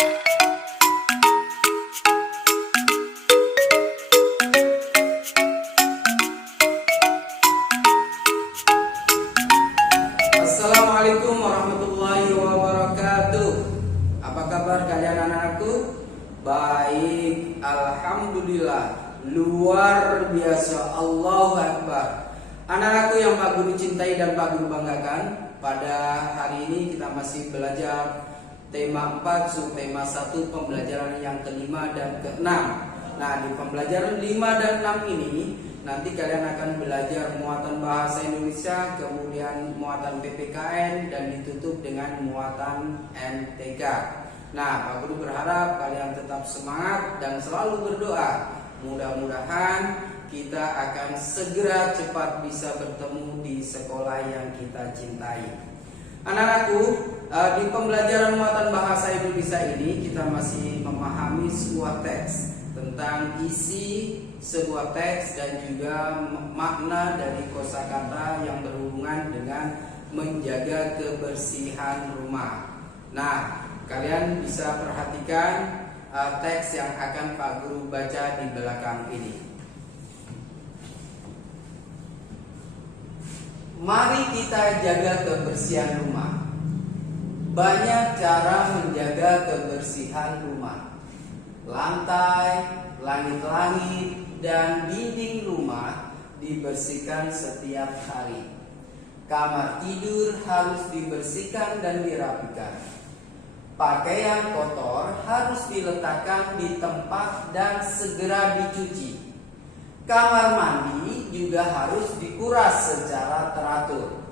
Assalamualaikum warahmatullahi wabarakatuh. Apa kabar kalian anak-anakku? Baik, alhamdulillah, luar biasa, Allahu Akbar. Anak-anakku yang Pak Guru cintai dan Pak Guru banggakan, pada hari ini kita masih belajar tema 4 subtema 1 pembelajaran yang kelima dan keenam. Nah, di pembelajaran 5 dan 6 ini nanti kalian akan belajar muatan bahasa Indonesia, kemudian muatan PPKN, dan ditutup dengan muatan MTK. Nah, Pak Guru berharap kalian tetap semangat dan selalu berdoa. Mudah-mudahan kita akan segera cepat bisa bertemu di sekolah yang kita cintai. Anak-anakku, di pembelajaran muatan bahasa Indonesia ini kita masih memahami sebuah teks tentang isi sebuah teks dan juga makna dari kosakata yang berhubungan dengan menjaga kebersihan rumah. Nah, kalian bisa perhatikan teks yang akan Pak Guru baca di belakang ini. Mari kita jaga kebersihan rumah. Banyak cara menjaga kebersihan rumah. Lantai, langit-langit, dan dinding rumah dibersihkan setiap hari. Kamar tidur harus dibersihkan dan dirapikan. Pakaian kotor harus diletakkan di tempat dan segera dicuci. Kamar mandi juga harus dikuras secara teratur.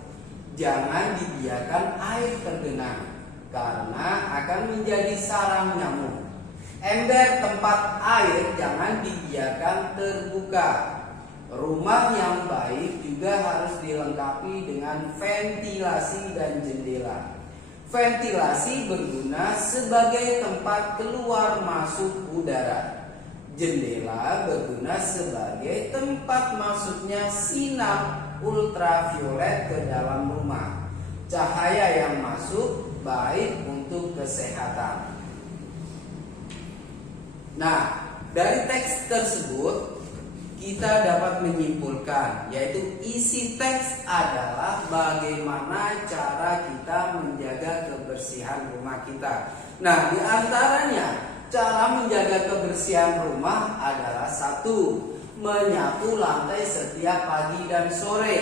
Jangan dibiarkan air tergenang karena akan menjadi sarang nyamuk. Ember tempat air jangan dibiarkan terbuka. Rumah yang baik juga harus dilengkapi dengan ventilasi dan jendela. Ventilasi berguna sebagai tempat keluar masuk udara. Jendela berguna sebagai tempat masuknya sinar ultraviolet ke dalam rumah. Cahaya yang masuk baik untuk kesehatan. Nah, dari teks tersebut kita dapat menyimpulkan, yaitu isi teks adalah bagaimana cara kita menjaga kebersihan rumah kita. Nah, di antaranya cara menjaga kebersihan rumah adalah 1. Menyapu lantai setiap pagi dan sore.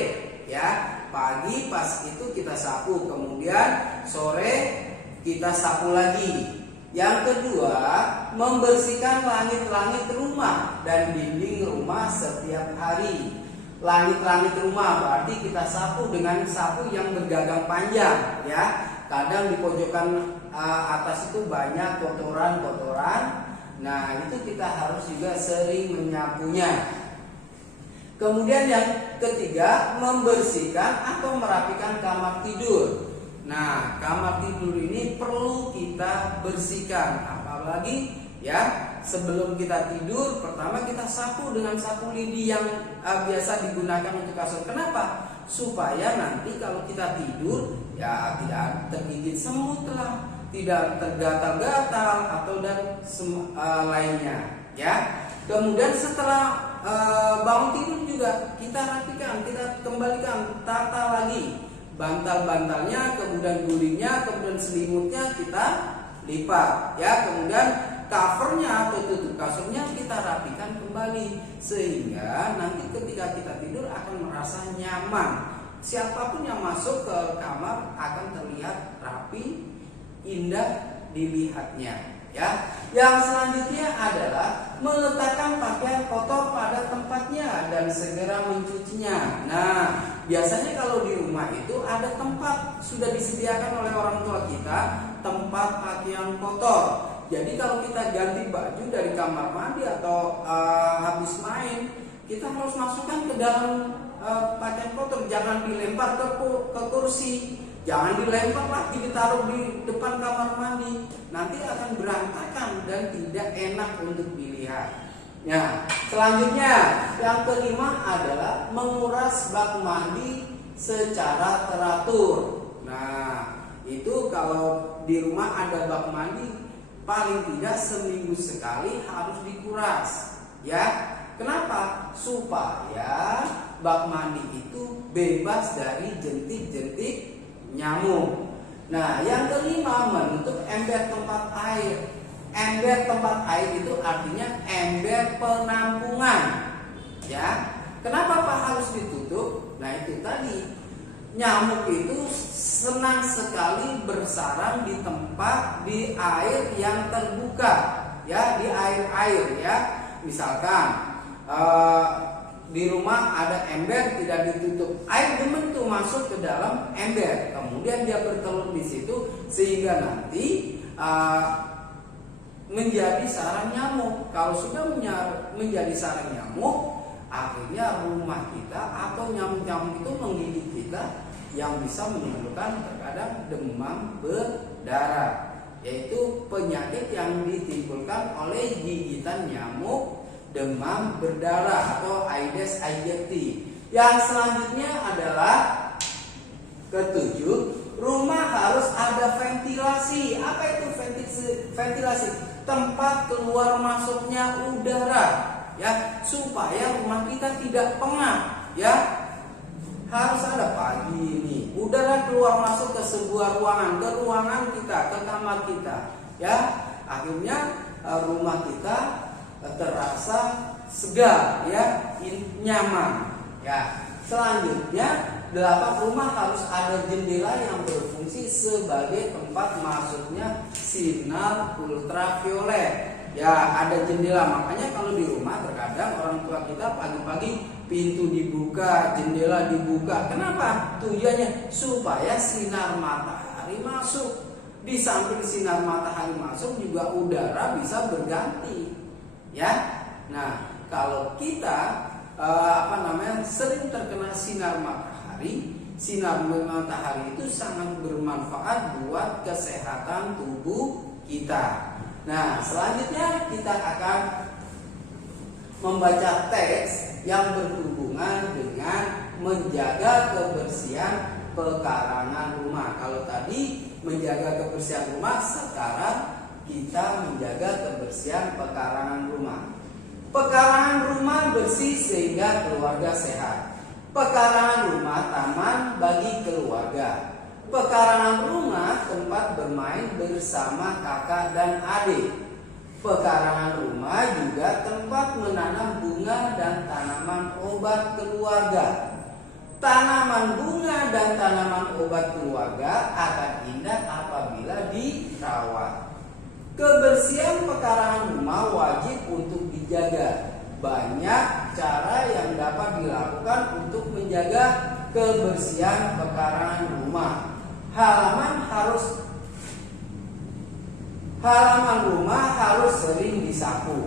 Ya, pagi pas itu kita sapu, kemudian sore kita sapu lagi. Yang kedua, membersihkan langit-langit rumah dan dinding rumah setiap hari. Langit-langit rumah berarti kita sapu dengan sapu yang bergagang panjang, ya. Kadang di pojokan atas itu banyak kotoran-kotoran. Nah, itu kita harus juga sering menyapunya. Kemudian yang ketiga, membersihkan atau merapikan kamar tidur. Nah, kamar tidur ini perlu kita bersihkan. Apalagi ya, sebelum kita tidur, pertama kita sapu dengan sapu lidi yang biasa digunakan untuk kasur. Kenapa? Supaya nanti kalau kita tidur ya tidak tergigit semut lah, tidak tergatal-gatal atau dan lainnya, ya. Kemudian setelah bangun tidur juga kita rapikan, kita kembalikan, tata lagi bantal-bantalnya, kemudian gulingnya, kemudian selimutnya kita lipat, ya. Kemudian covernya atau tutup kasurnya kita rapikan kembali sehingga nanti ketika kita tidur akan merasa nyaman. Siapapun yang masuk ke kamar akan terlihat rapi, indah dilihatnya, ya. Yang selanjutnya adalah meletakkan pakaian kotor pada tempatnya dan segera mencucinya. Nah, biasanya kalau di rumah itu ada tempat sudah disediakan oleh orang tua kita, tempat pakaian kotor. Jadi kalau kita ganti baju dari kamar mandi atau habis main, kita harus masukkan ke dalam pakaian kotor. Jangan dilempar ke kursi, jangan dilempar lagi ditaruh di depan kamar mandi. Nanti akan berantakan dan tidak enak untuk dilihat. Nah, selanjutnya yang kelima adalah menguras bak mandi secara teratur. Nah, itu kalau di rumah ada bak mandi, paling tidak seminggu sekali harus dikuras. Ya, kenapa? Supaya bak mandi itu bebas dari jentik-jentik nyamuk. Nah, yang kelima, menutup ember tempat air. Ember tempat air itu artinya ember penampungan. Ya, kenapa Pak harus ditutup? Nah, itu tadi, nyamuk itu senang sekali bersarang di tempat di air yang terbuka, ya, di air ya. Misalkan di rumah ada ember tidak ditutup, air demen tuh masuk ke dalam ember, kemudian dia bertelur di situ sehingga nanti menjadi sarang nyamuk. Kalau sudah menjadi sarang nyamuk, akhirnya rumah kita atau nyamuk-nyamuk itu menggigit kita, yang bisa menimbulkan terkadang demam berdarah, yaitu penyakit yang ditimbulkan oleh gigitan nyamuk demam berdarah atau Aedes aegypti. Yang selanjutnya adalah ketujuh, rumah harus ada ventilasi. Apa itu ventilasi? Tempat keluar masuknya udara, ya, supaya rumah kita tidak pengap, ya. Harus ada pagi ini udara keluar masuk ke sebuah ruangan, ke ruangan kita, ke kamar kita, ya. Akhirnya rumah kita terasa segar, ya, nyaman, ya. Selanjutnya 8, rumah harus ada jendela yang berfungsi sebagai tempat masuknya sinar ultraviolet. Ya, ada jendela. Makanya kalau di rumah terkadang orang tua kita pagi-pagi pintu dibuka, jendela dibuka. Kenapa? Tujuannya supaya sinar matahari masuk. Di samping sinar matahari masuk juga udara bisa berganti. Ya. Nah, kalau kita sering terkena sinar matahari, sinar matahari itu sangat bermanfaat buat kesehatan tubuh kita. Nah, selanjutnya kita akan membaca teks yang berhubungan dengan menjaga kebersihan pekarangan rumah. Kalau tadi menjaga kebersihan rumah, sekarang kita menjaga kebersihan pekarangan rumah. Pekarangan rumah bersih sehingga keluarga sehat. Pekarangan rumah taman bagi keluarga. Pekarangan rumah tempat bermain bersama kakak dan adik. Pekarangan rumah juga tempat menanam bunga dan tanaman obat keluarga. Tanaman bunga dan tanaman obat keluarga akan indah apabila dirawat. Kebersihan pekarangan rumah wajib untuk dijaga. Banyak cara yang dapat dilakukan untuk menjaga kebersihan pekarangan rumah. Halaman rumah harus sering disapu.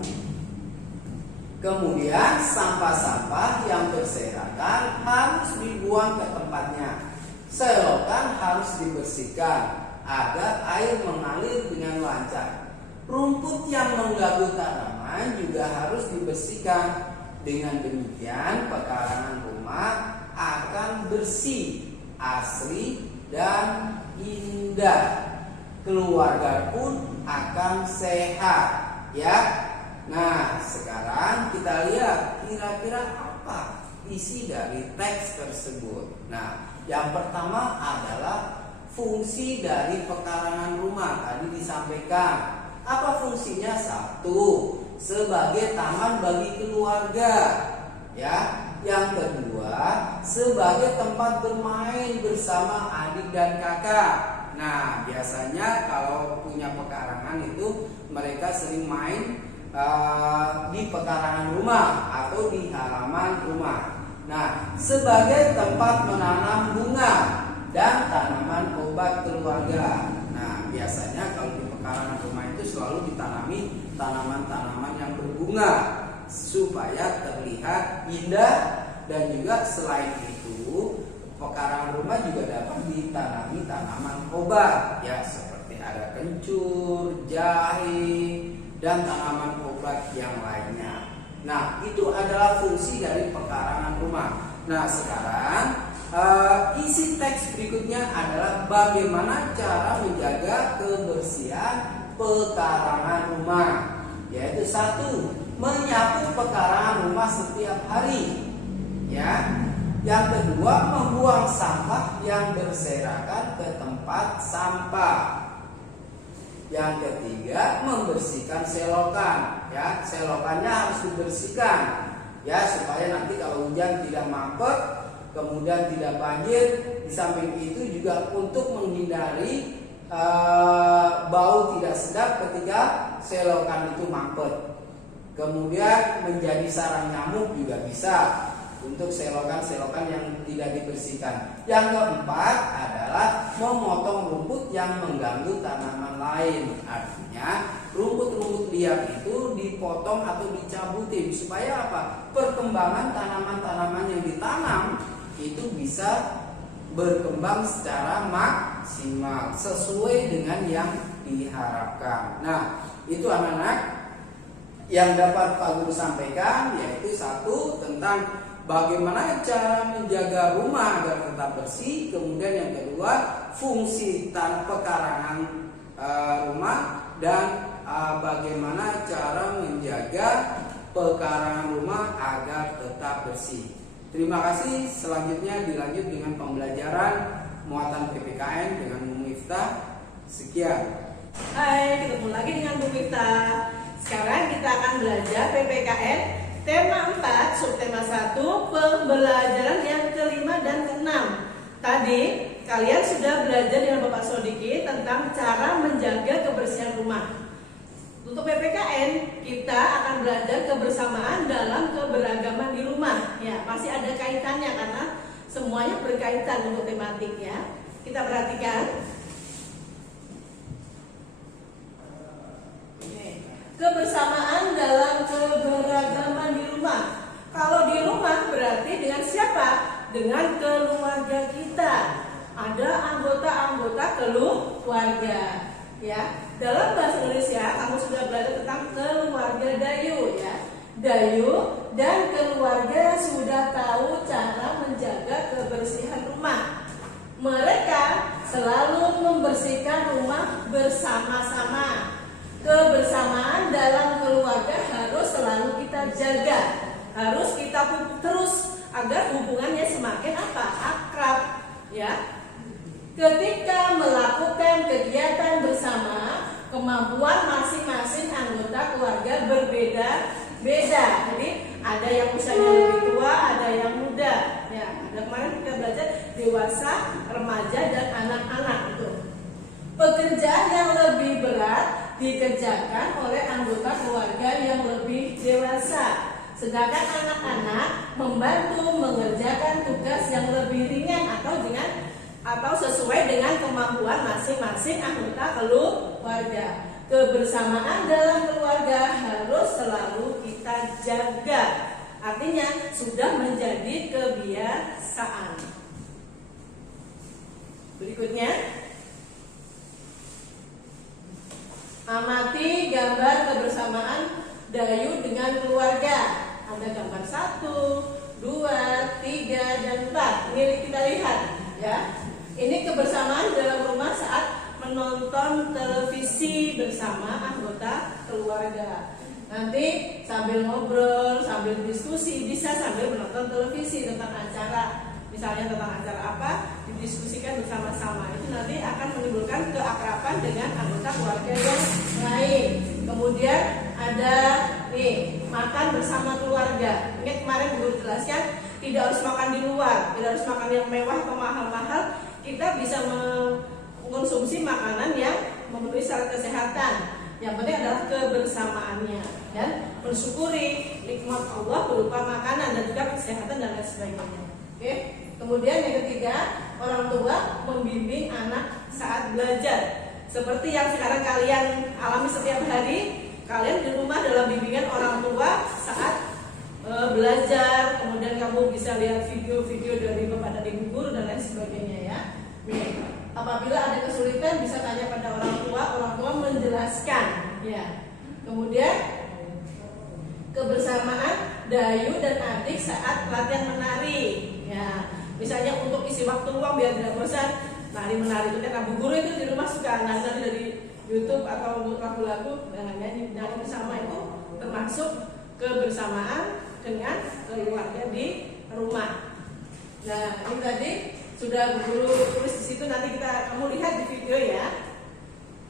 Kemudian sampah-sampah yang berserakan harus dibuang ke tempatnya. Selokan harus dibersihkan agar air mengalir dengan lancar. Rumput yang mengganggu tanaman juga harus dibersihkan. Dengan demikian pekarangan rumah akan bersih, asri, dan indah. Keluarga pun akan sehat, ya. Nah, sekarang kita lihat kira-kira apa isi dari teks tersebut. Nah, yang pertama adalah fungsi dari pekarangan rumah. Tadi disampaikan. Apa fungsinya? 1, sebagai taman bagi keluarga, ya. Yang kedua, sebagai tempat bermain bersama adik dan kakak. Nah, biasanya kalau punya pekarangan itu mereka sering main di pekarangan rumah atau di halaman rumah. Nah, sebagai tempat menanam bunga dan tanaman obat keluarga. Nah, biasanya kalau di pekarangan rumah itu selalu ditanami tanaman-tanaman yang berbunga supaya terlihat indah, dan juga selain itu pekarangan rumah juga dapat ditanami tanaman obat, ya, seperti ada kencur, jahe, dan tanaman obat yang lainnya. Nah, itu adalah fungsi dari pekarangan rumah. Nah, sekarang isi teks berikutnya adalah bagaimana cara menjaga kebersihan pekarangan rumah, yaitu satu, menyapu pekarangan rumah setiap hari, ya. Yang kedua, membuang sampah yang berserakan ke tempat sampah. Yang ketiga, membersihkan selokan, ya. Selokannya harus dibersihkan, ya, supaya nanti kalau hujan tidak mampet, kemudian tidak banjir. Di samping itu juga untuk menghindari bau tidak sedap ketika selokan itu mampet. Kemudian menjadi sarang nyamuk juga bisa untuk selokan-selokan yang tidak dibersihkan. Yang keempat adalah memotong rumput yang mengganggu tanaman lain. Artinya rumput-rumput liar itu dipotong atau dicabutin supaya apa? Perkembangan tanaman-tanaman yang ditanam itu bisa berkembang secara maksimal sesuai dengan yang diharapkan. Nah, itu anak-anak yang dapat Pak Guru sampaikan, yaitu satu, tentang bagaimana cara menjaga rumah agar tetap bersih. Kemudian yang kedua, fungsi pekarangan rumah, dan bagaimana cara menjaga pekarangan rumah agar tetap bersih. Terima kasih. Selanjutnya dilanjut dengan pembelajaran muatan PPKN dengan Bu Miftah. Sekian. Hai, ketemu lagi dengan Bu Miftah. Sekarang kita akan belajar PPKN tema 4, subtema 1, pembelajaran yang kelima dan keenam. Tadi kalian sudah belajar dengan Bapak Sodiki tentang cara menjaga kebersihan rumah. Untuk PPKN kita akan belajar kebersamaan dalam keberagaman di rumah. Ya, masih ada kaitannya karena semuanya berkaitan untuk tematiknya. Kita perhatikan. Kebersamaan dalam keberagaman di rumah. Kalau di rumah berarti dengan siapa? Dengan keluarga kita. Ada anggota-anggota keluarga. Ya, dalam bahasa Indonesia kamu sudah belajar tentang keluarga Dayu, ya. Dayu dan keluarga sudah tahu cara menjaga kebersihan rumah. Mereka selalu membersihkan rumah bersama-sama. Kebersamaan dalam keluarga harus selalu kita jaga, harus kita pupuk terus agar hubungannya semakin akrab, ya. Ketika melakukan kegiatan bersama, kemampuan masing-masing anggota keluarga berbeda-beda. Jadi ada yang usianya lebih tua, ada yang muda. Ya, ada kemarin kita belajar dewasa, remaja, dan anak-anak itu. Pekerjaan yang lebih berat dikerjakan oleh anggota keluarga yang lebih dewasa, sedangkan anak-anak membantu mengerjakan tugas yang lebih ringan atau sesuai dengan kemampuan masing-masing anggota keluarga. Kebersamaan dalam keluarga harus selalu kita jaga. Artinya sudah menjadi kebiasaan. Berikutnya, amati gambar kebersamaan Dayu dengan keluarga. Ada gambar 1, 2, 3, dan 4. Ini kita lihat, ya. Ini kebersamaan dalam rumah saat menonton televisi bersama anggota keluarga. Nanti sambil ngobrol, sambil diskusi, bisa sambil menonton televisi tentang acara. Misalnya tentang acara apa, didiskusikan bersama-sama. Itu nanti akan menimbulkan keakraban dengan anggota keluarga yang lain. Kemudian ada makan bersama keluarga. Ini kemarin Guru jelaskan, tidak harus makan di luar, tidak harus makan yang mewah atau mahal-mahal. Kita bisa mengkonsumsi makanan yang memenuhi syarat kesehatan. Yang penting adalah kebersamaannya dan mensyukuri nikmat Allah berupa makanan dan juga kesehatan dan lain sebagainya. Oke. Kemudian yang ketiga, orang tua membimbing anak saat belajar. Seperti yang sekarang kalian alami setiap hari, kalian di rumah dalam bimbingan orang tua saat belajar. Kemudian kamu bisa lihat video-video dari bapak dan ibu guru dan lain sebagainya, ya. Apabila ada kesulitan bisa tanya pada orang tua menjelaskan, ya. Kemudian kebersamaan Dayu dan adik saat latihan menari, ya. Misalnya untuk isi waktu luang biar tidak bosan, menari itu kan Bu Guru itu di rumah suka nari dari YouTube atau lagu-lagu nyanyi bersama itu termasuk kebersamaan dengan keluarga di rumah. Nah, ini tadi sudah guru tulis di situ, nanti kamu lihat di video ya.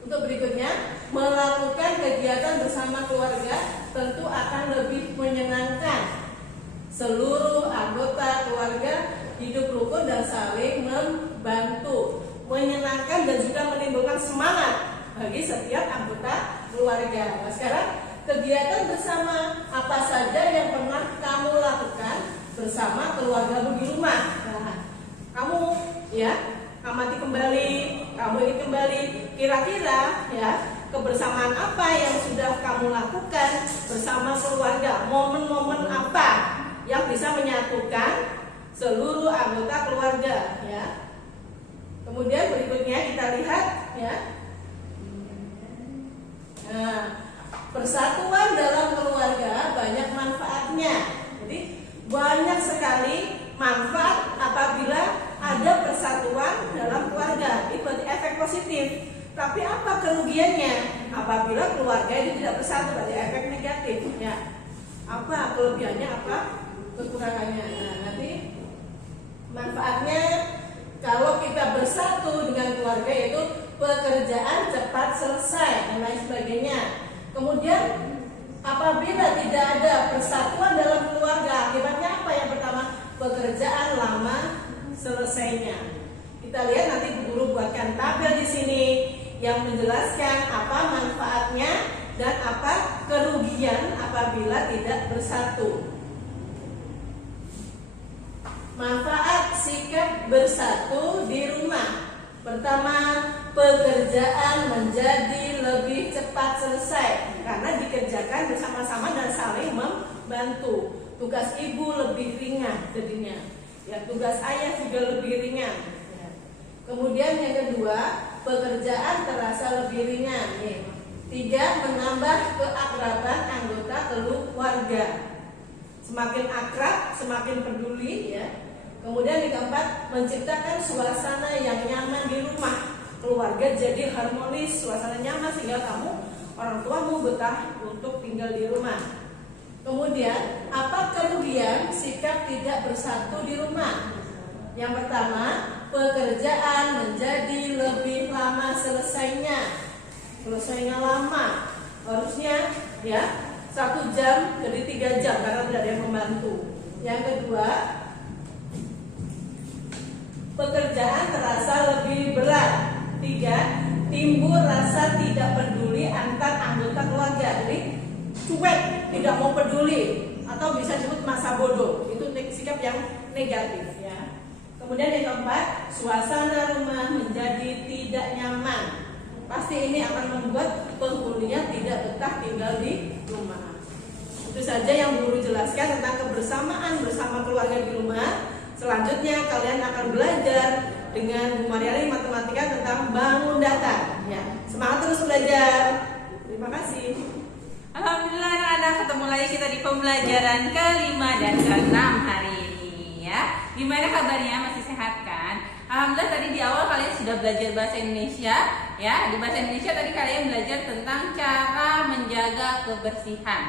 Untuk berikutnya, melakukan kegiatan bersama keluarga tentu akan lebih menyenangkan. Seluruh anggota keluarga hidup rukun dan saling membantu, menyenangkan dan juga menimbulkan semangat bagi setiap anggota keluarga. Nah, sekarang kegiatan bersama apa saja yang pernah kamu lakukan bersama keluargamu di rumah? Nah, kamu ya amati kembali, kamu ingin kembali kira-kira ya kebersamaan apa yang sudah kamu lakukan bersama keluarga, momen-momen apa yang bisa menyatukan seluruh anggota keluarga ya. Kemudian berikutnya kita lihat ya. Nah, persatuan dalam keluarga banyak manfaatnya. Jadi banyak sekali manfaat apabila ada persatuan dalam keluarga. Itu berarti efek positif. Tapi apa kerugiannya apabila keluarga itu tidak bersatu? Berarti efek negatif. Ya. Apa kelebihannya? Apa kekurangannya? Nah, nanti manfaatnya kalau kita bersatu dengan keluarga itu pekerjaan cepat selesai dan lain sebagainya. Kemudian apabila tidak ada persatuan dalam keluarga, akibatnya apa? Yang pertama, pekerjaan lama selesainya. Kita lihat nanti guru buatkan tabel di sini yang menjelaskan apa manfaatnya dan apa kerugian apabila tidak bersatu. Manfaat sikap bersatu di rumah. Pertama, pekerjaan menjadi lebih cepat selesai karena dikerjakan bersama-sama dan saling membantu. Tugas ibu lebih ringan jadinya. Ya, tugas ayah juga lebih ringan. Ya. Kemudian yang kedua, pekerjaan terasa lebih ringan. Ya. 3, menambah keakraban anggota keluarga. Semakin akrab, semakin peduli ya. Kemudian yang keempat, menciptakan suasana yang nyaman di rumah. Keluarga jadi harmonis, suasana nyaman sehingga kamu, orang tuamu betah untuk tinggal di rumah. Kemudian, apa kerugian sikap tidak bersatu di rumah? Yang pertama, pekerjaan menjadi lebih lama selesainya. Selesainya lama. Harusnya ya 1 jam jadi 3 jam karena tidak ada yang membantu. Yang kedua, pekerjaan terasa lebih berat. 3, timbul rasa tidak peduli antar anggota keluarga. Jadi cuek, tidak mau peduli, atau bisa disebut masa bodoh. Itu sikap yang negatif ya. Kemudian yang keempat, suasana rumah menjadi tidak nyaman. Pasti ini akan membuat penghuninya tidak betah tinggal di rumah. Itu saja yang guru jelaskan tentang kebersamaan bersama keluarga di rumah. Selanjutnya kalian akan belajar dengan Bu Mariani matematika tentang bangun datar. Ya, semangat terus belajar. Terima kasih. Alhamdulillah anak-anak, ketemu lagi kita di pembelajaran ke-5 dan ke-6 hari ini ya. Gimana kabarnya? Masih sehat kan? Alhamdulillah tadi di awal kalian sudah belajar bahasa Indonesia ya. Di bahasa Indonesia tadi kalian belajar tentang cara menjaga kebersihan.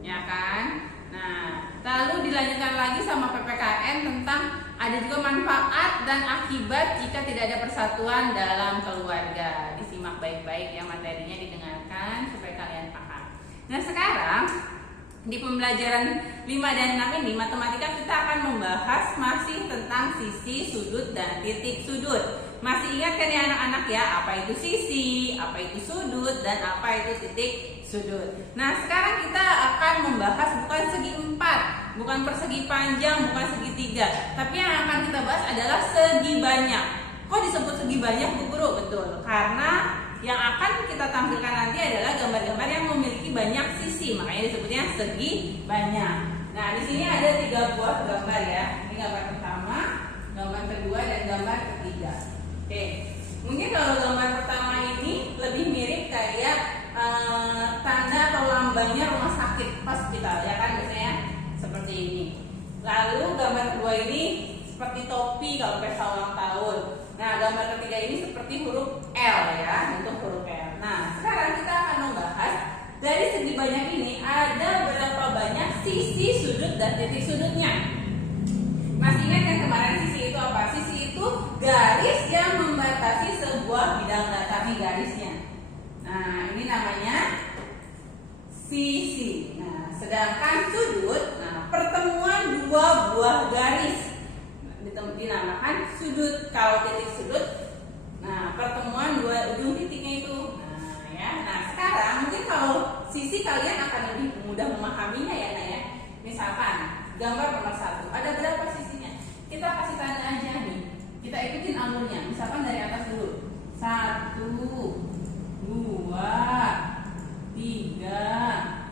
Ya kan? Nah, lalu dilanjutkan lagi sama PPKN tentang ada juga manfaat dan akibat jika tidak ada persatuan dalam keluarga. Disimak baik-baik ya materinya, didengarkan supaya kalian paham. Nah, sekarang di pembelajaran 5 dan 6 ini matematika kita akan membahas masih tentang sisi, sudut, dan titik sudut. Masih ingat kan ya anak-anak ya, apa itu sisi, apa itu sudut, dan apa itu titik sudut. Nah, sekarang kita akan membahas bukan segi 4, bukan persegi panjang, bukan segitiga, tapi yang akan kita bahas adalah segi banyak. Kok disebut segi banyak, Bu Guru? Betul, karena yang akan kita tampilkan nanti adalah gambar-gambar yang memiliki banyak sisi, makanya disebutnya segi banyak. Nah, di sini ada 3 buah gambar ya. Ini gambar pertama, gambar kedua, dan gambar ketiga. Oke, mungkin kalau gambar pertama ini lebih mirip kayak tanda atau lambangnya rumah sakit hospital ya kan, biasanya seperti ini. Lalu gambar kedua ini seperti topi kalau pesta ulang tahun. Nah, gambar ketiga ini seperti huruf L ya, bentuk huruf L. Nah, sekarang kita akan membahas dari segi banyak ini ada berapa banyak sisi sudut dan titik sudutnya. Masih ingat yang kemarin sisi itu apa? Sisi itu garis yang membatasi sebuah bidang data, nih garisnya. Nah, ini namanya sisi. Nah, sedangkan sudut, nah pertemuan dua buah garis dinamakan sudut. Kalau titik sudut, nah pertemuan dua ujung titiknya itu. Nah, ya. Nah, sekarang mungkin kalau sisi kalian akan lebih mudah memahaminya ya, Nak ya. Misalkan gambar nomor 1, ada berapa sisinya? Kita kasih tanda aja nih. Kita ikutin alurnya. Misalkan dari atas dulu. 1, 2, 3,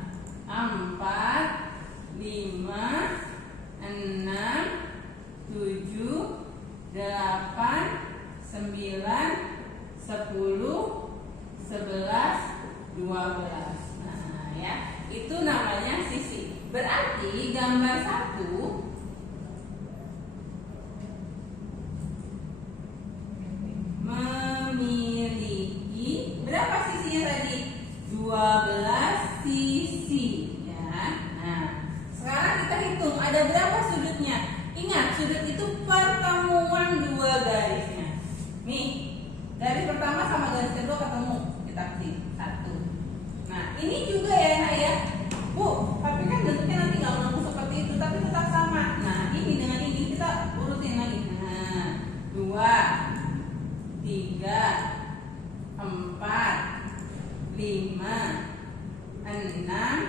4, 5, 6, 7, 8, 9, 10, 11, 12. Nah, ya, itu namanya sisi. Berarti gambar 1 memiliki berapa sisinya tadi? 12 sisi, ya. Nah, sekarang kita hitung ada berapa sudutnya. Ingat, sudut itu pertemuan dua garisnya. Nih, garis pertama sama garis kedua ketemu, kita klik 1. Nah, ini juga ya, Nak ya. Bu, tapi kan bentuknya nanti nggak melengkung seperti itu, tapi tetap sama. Nah, ini dengan ini kita urutin lagi. Nah, 2, 3, 4, 5, 6,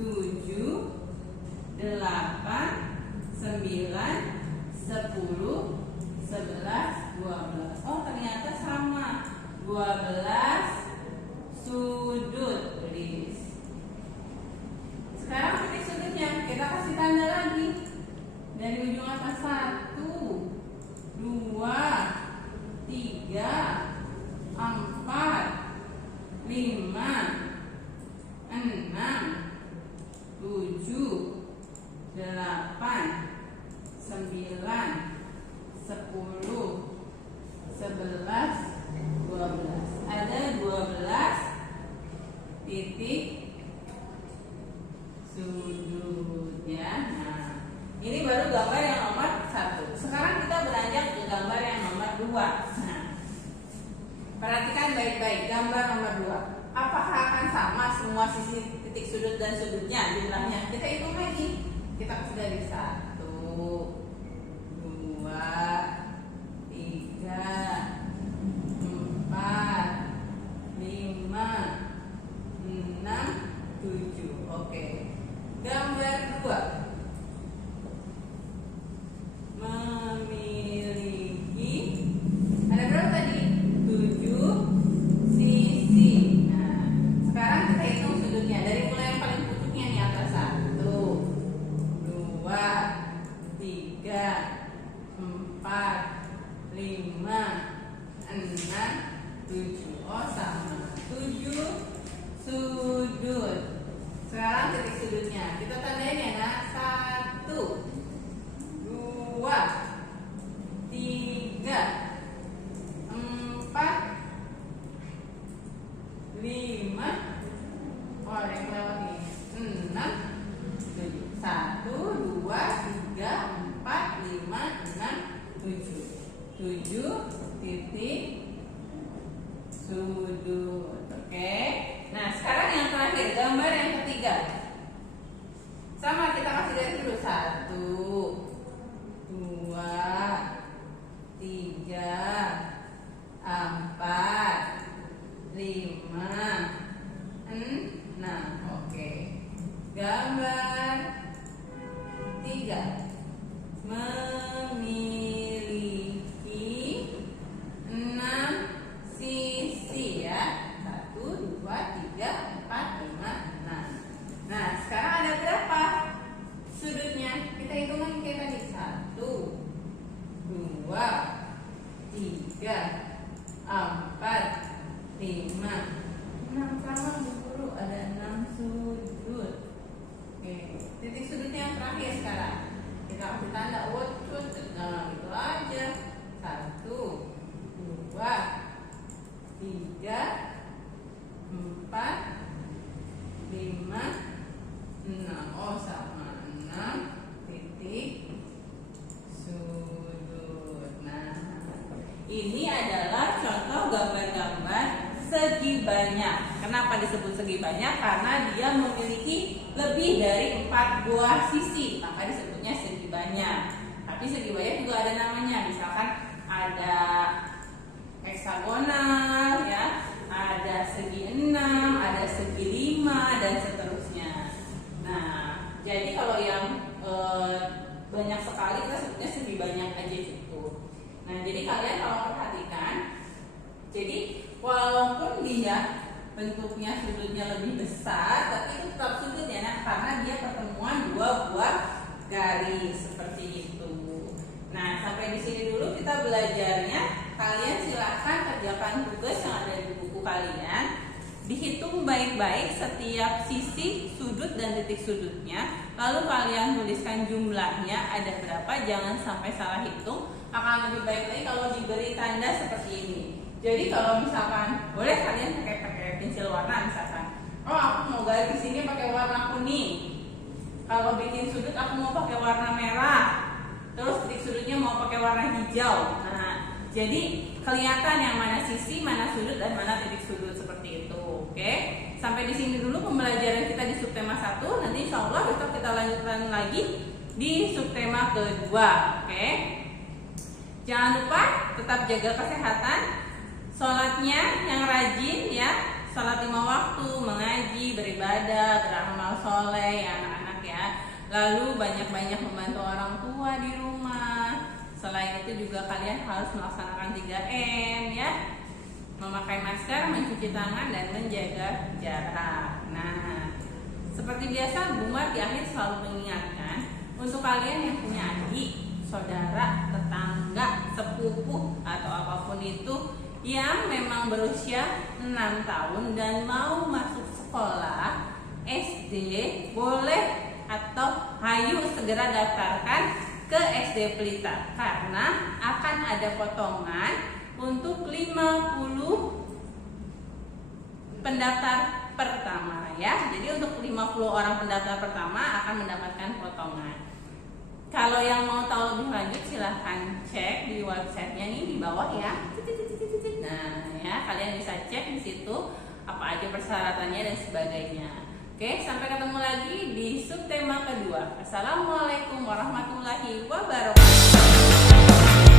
7, 8, 9, 10, 11, 12. Oh, ternyata sama. 12 sudut. Tulis. Sekarang titik sudutnya kita kasih tanda lagi. Dari ujung atas 1, 2, 3, 4, 5, 6, 7, 8, 9, 10, 11, 12. Ada 12 titik sudut ya. Nah, ini baru gambar yang nomor 1. Sekarang kita beranjak ke gambar yang nomor 2. Nah, perhatikan baik-baik gambar nomor 2. Apakah akan sama semua sisi titik sudut dan sudutnya jumlahnya? Kita hitung lagi. Kita kasih dari 1, 2, 3, 4, 5, 6, 7. Oke. Gambar 2 memiliki ada berapa tadi? 7 sisi. Nah, sekarang kita hitung sudutnya dari mulai yang paling pucuknya nih atas 1, 2, 3, 4, 5, 6, 7. Oh, sama. 7 sudut. Sekarang titik sudutnya kita tandain ya, Nak. 1, 2, 3, 4, 5. Oh, ada yang lewat nih. 6, 7. 1, 2, 3, 4, 5, 6, 7. 7 titik sudut. Oke. Nah, sekarang yang terakhir, gambar yang ketiga. Sama, kita kasih garis dulu. 1, 2, 3, 4, 5, 6. Oke. Gambar 3 memiliki 6 sisi ya. 1, 2, 3, 4, 5, 6. Nah, sekarang ada berapa sudutnya? Kita hitung lagi kayak tadi. 1, 2, 3, 4, 5, 6. Sama Bu Guru, ada 6 sudut. Oke, titik sudutnya yang terakhir sekarang. Kita kasih tanda. banyak. Kenapa disebut segi banyak? Karena dia memiliki lebih dari 4 buah sisi, maka disebutnya segi banyak. Tapi segi banyak juga ada namanya, misalkan ada heksagonal, ya, ada segi 6, ada segi 5, dan seterusnya. Nah, jadi kalau yang banyak sekali kita sebutnya segi banyak aja cukup. Nah, jadi kalian kalau perhatikan, jadi walaupun dia bentuknya sudutnya lebih besar, tapi itu tetap sudut ya, nah, karena dia pertemuan dua buah garis seperti itu. Nah, sampai di sini dulu kita belajarnya. Kalian silahkan kerjakan tugas yang ada di buku kalian. Dihitung baik-baik setiap sisi, sudut, dan titik sudutnya. Lalu kalian tuliskan jumlahnya ada berapa. Jangan sampai salah hitung. Akan lebih baik lagi kalau diberi tanda seperti ini. Jadi kalau misalkan boleh kalian pakai pensil warna, misalkan, oh aku mau garis sini pakai warna kuning. Kalau bikin sudut aku mau pakai warna merah. Terus titik sudutnya mau pakai warna hijau. Nah, jadi kelihatan yang mana sisi, mana sudut, dan mana titik sudut seperti itu. Oke, sampai di sini dulu pembelajaran kita di subtema 1. Nanti insya Allah besok kita lanjutkan lagi di subtema kedua. Oke, jangan lupa tetap jaga kesehatan, sholatnya yang rajin ya, sholat 5 waktu, mengaji, beribadah, beramal soleh ya anak-anak ya. Lalu banyak-banyak membantu orang tua di rumah. Selain itu juga kalian harus melaksanakan 3M ya. Memakai masker, mencuci tangan, dan menjaga jarak. Nah, seperti biasa Bu Mar di akhir selalu mengingatkan untuk kalian yang punya adik, saudara, tetangga, sepupu atau apapun itu yang memang berusia 6 tahun dan mau masuk sekolah SD, boleh atau hayu segera daftarkan ke SD Pelita karena akan ada potongan untuk 50 pendaftar pertama ya. Jadi untuk 50 orang pendaftar pertama akan mendapatkan potongan. Kalau yang mau tahu lebih lanjut silahkan cek di websitenya nih di bawah ya. Nah ya, kalian bisa cek di situ apa aja persyaratannya dan sebagainya. Oke, sampai ketemu lagi di subtema kedua. Assalamualaikum warahmatullahi wabarakatuh.